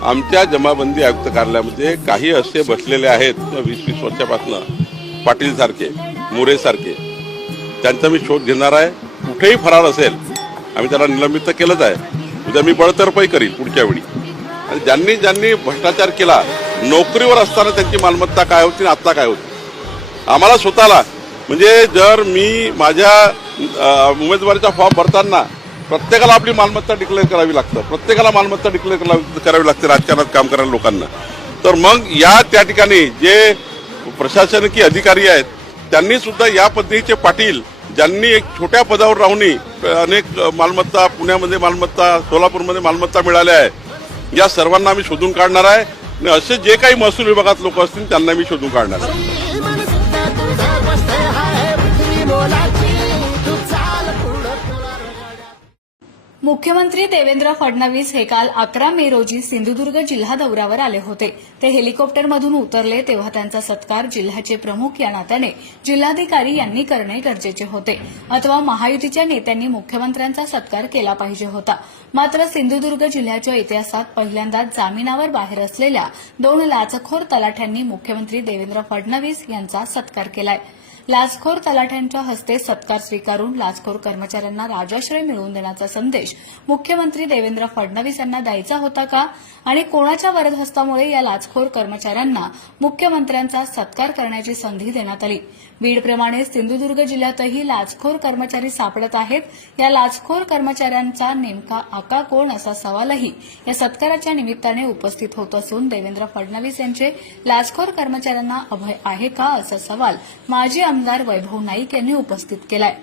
आमच्या जमाबंदी आयुक्त कार्यालयामध्ये काही असे बसलेले आहेत 20-20 वर्षापासून, पाटील सारखे, मोरे सारखे, त्यांचा मी शोध घेणार आहे. कुठेही फरार असेल आम्ही त्याला निलंबित तर केलंच आहे, उद्या मी बळतरफही करील पुढच्या वेळी. आणि ज्यांनी ज्यांनी भ्रष्टाचार केला, नोकरीवर असताना त्यांची मालमत्ता काय होती आणि आता काय होती, आम्हाला स्वतःला म्हणजे जर मी माझ्या उमेदवारीचा फॉर्म भरताना प्रत्येकाला आपली मालमत्ता डिक्लेअर करावी लागतं, प्रत्येकाला मालमत्ता डिक्लेअर करावी लागते राजकारणात काम करणाऱ्या लोकांना. तर मग त्या ठिकाणी जे प्रशासकीय अधिकारी आहेत त्यांनी सुद्धा या पद्धतीचे पाटील, ज्यांनी एक छोट्या पदावर राहूनही अनेक मालमत्ता, पुण्यामध्ये मालमत्ता, सोलापूरमध्ये मालमत्ता मिळाल्या आहे, या सर्वांना आम्ही शोधून काढणार आहे. आणि असे जे काही महसूल विभागात लोक असतील त्यांना मी शोधून काढणार आहे. मुख्यमंत्री देवेंद्र फडणवीस हे काल 11 मे रोजी सिंधुदुर्ग जिल्हा दौऱ्यावर आले होते. ते हेलिकॉप्टरमधून उतरले तेव्हा त्यांचा सत्कार जिल्ह्याचे प्रमुख या नात्याने जिल्हाधिकारी यांनी करणे गरजेचे होते, अथवा महायुतीच्या नेत्यांनी मुख्यमंत्र्यांचा सत्कार केला पाहिजे होता. मात्र सिंधुदुर्ग जिल्ह्याच्या इतिहासात पहिल्यांदाच जामिनावर बाहेर असलेल्या 2 लाचखोर तलाठ्यांनी मुख्यमंत्री देवेंद्र फडणवीस यांचा सत्कार केलाय. लाचखोर तलाठ्यांच्या हस्ते सत्कार स्वीकारून लाचखोर कर्मचाऱ्यांना राजाश्रय मिळवून देण्याचा संदेश मुख्यमंत्री देवेंद्र फडणवीस यांना द्यायचा होता का? आणि कोणाच्या वरदहस्तामुळे या लाचखोर कर्मचाऱ्यांना मुख्यमंत्र्यांचा सत्कार करण्याची संधी देण्यात आली? बीडप्रमाणे सिंधुदुर्ग जिल्ह्यातही लाचखोर कर्मचारी सापडत आहेत. या लाचखोर कर्मचाऱ्यांचा नेमका आका कोण, असा सवालही या सत्काराच्या निमित्ताने उपस्थित होत असून देवेंद्र फडणवीस यांचे लाचखोर कर्मचाऱ्यांना अभय आहे का, असा सवाल माजी आमदार वैभव नाईक यांनी उपस्थित केलाय.